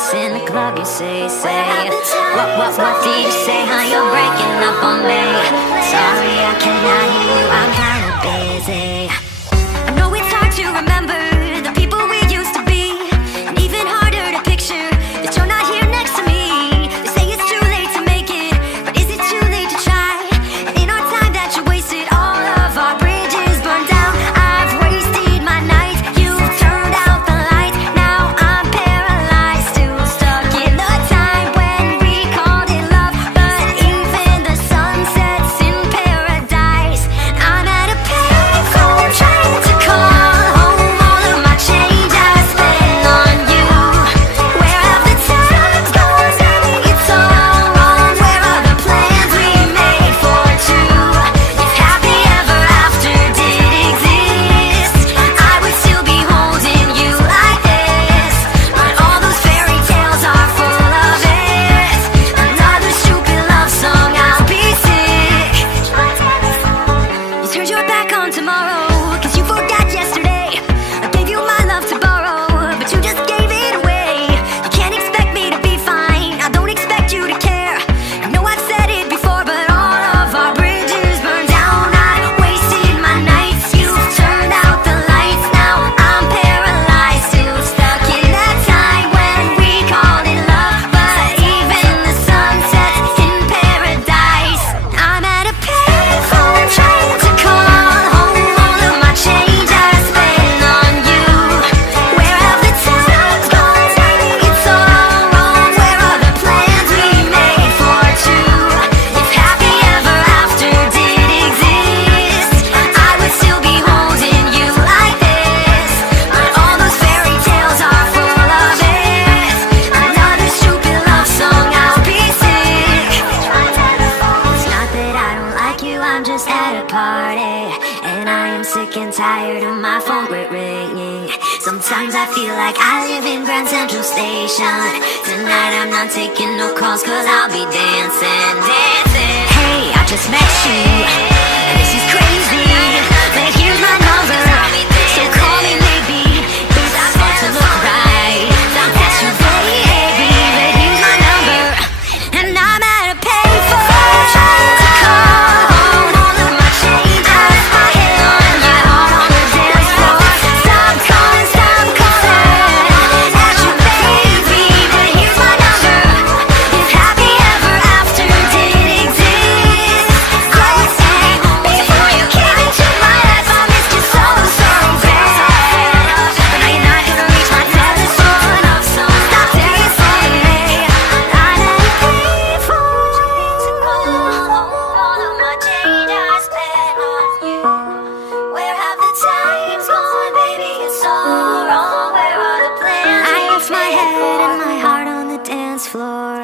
this in the club, you say what do you say, how you're breaking up on me? Sorry, I cannot hear you, I'm kinda busy. I know it's hard to remember the people we used to be, and even harder to picture that you're not here next to me. They say it's too late to make it, but is it too late to try? And in our time that you wasted, all of our bridges burned down. I've wasted my nights, you've turned out the lights. Now I'm paralyzed, still stuck in the time when we called it love. But even the sun sets in paradise. I'm at a payphone trying to call home. All of my change I spent on you. Where have the times gone? Baby, it's all wrong. Where are the plans we made for two? If happy ever after did exist, I would still be holding you like this. But all those fairy tales are full of it. Another stupid love song, I'll be sick. You turned your back on tomorrow, cause you forgot yesterday. I gave you my love to borrow, but you just gave it away. You can't expect me to be fine, I don't expect you to care. I know I've said it before, but all of our bridges burned down. I wasted my nights, you've turned out the lights. Now I'm paralyzed, still stuck in that time when we called it love. But even the sun sets in paradise. I'm at a payphone trying to call home. All of my change I spent on you. Where have the times gone? Baby, it's all wrong. Where are the plans we made for two? If happy ever after did exist, I would still be holding you like this. But all those fairy tales are full of it. Another stupid love song, I'll be sick. It's not that I don't like you, I'm just at a party, and I am sick and tired of my phone quit ringing. Sometimes I feel like I live in Grand Central Station. Tonight I'm not taking no calls, cause I'll be dancing. Hey, I just met you, and this is crazy, but here's my number, so call me maybe. It's hard to look right, that's your baby, but here's my number, and I'm at a payphone trying to call home. All of my change I spent on you, out on the dance floor. Stop calling, that's your baby, but here's my number. If happy ever after did exist, I would say before you came into my life, I missed you so bad. But now you're not gonna reach my telephone. Stop dancing, I'm at a payphone to call home. All of my change I spent on you. Where have the times gone, baby? It's so wrong. Where are the plans? I left my head and my heart on the dance floor.